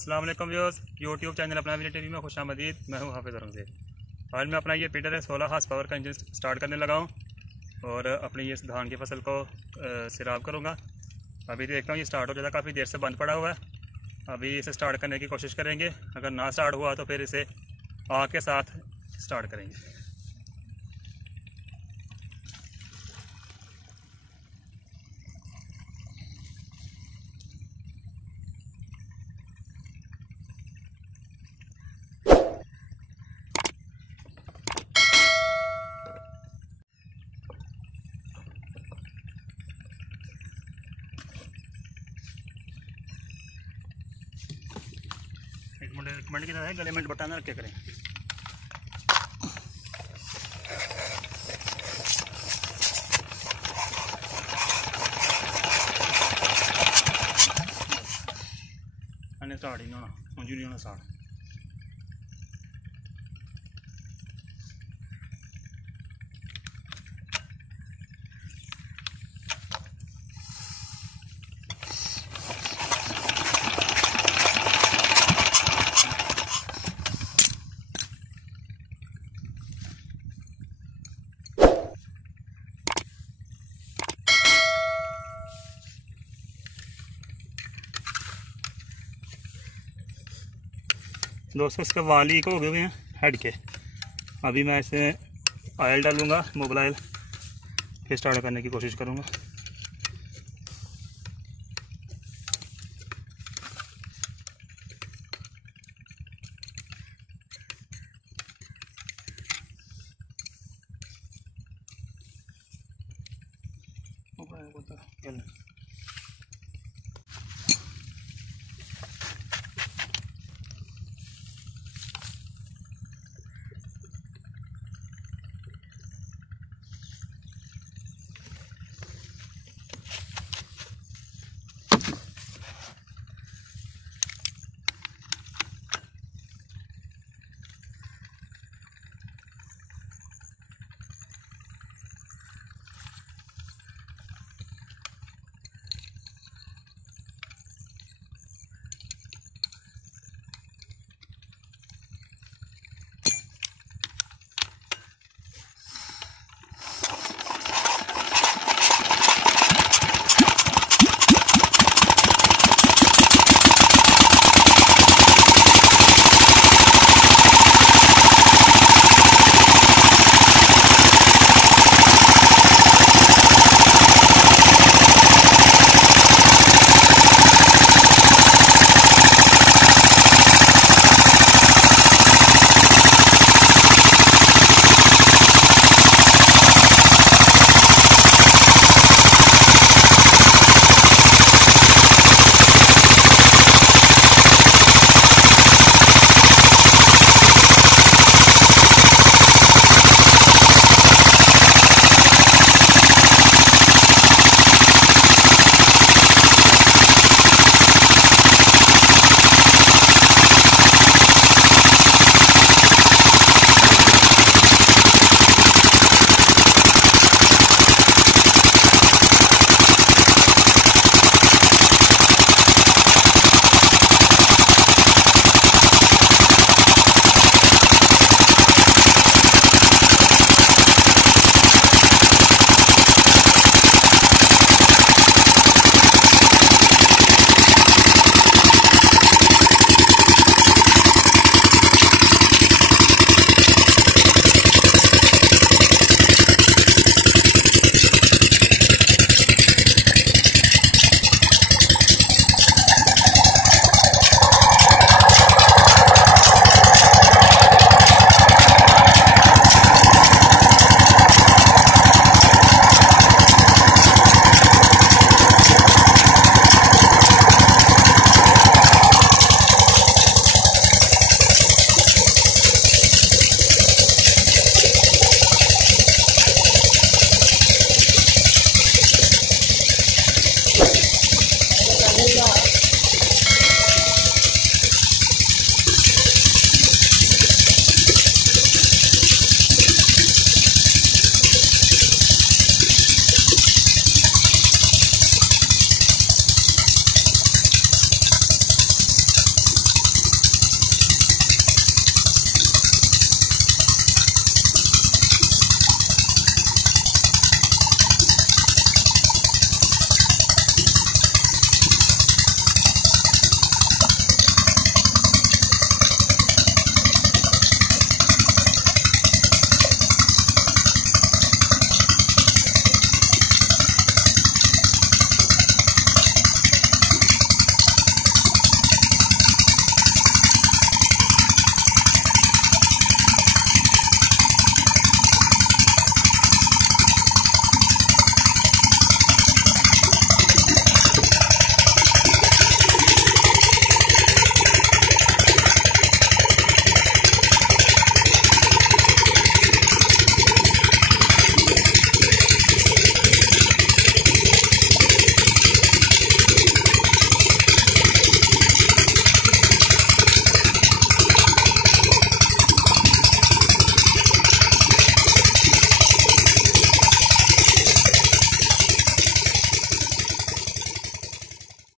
अस्सलाम वालेकुम viewers, YouTube channel अपना टीवी में खुशामदीद। मैं हूं हाफिज़ औरंगज़ेब। आज मैं अपना ये पीटर है 16 हार्स पावर का इंजन स्टार्ट करने लगा हूं और अपनी ये धान की फसल को सिराब करूंगा। अभी देखता हूं ये स्टार्ट हो जाता, काफ़ी देर से बंद पड़ा हुआ है। अभी इसे स्टार्ट करने की कोशिश करेंगे, अगर ना स्टार्ट हुआ तो फिर इसे आग के साथ स्टार्ट करेंगे। एक मिनट की तरह है, गले में बटन रख के करें। स्टार्ट ही नहीं होना, मुझे नहीं होना स्टार्ट। दोस्तों इसके वाल लीक हो गए हुए हैं हेड के। अभी मैं इसे ऑयल डालूंगा, मोबिल ऑयल, फिर स्टार्ट करने की कोशिश करूंगा।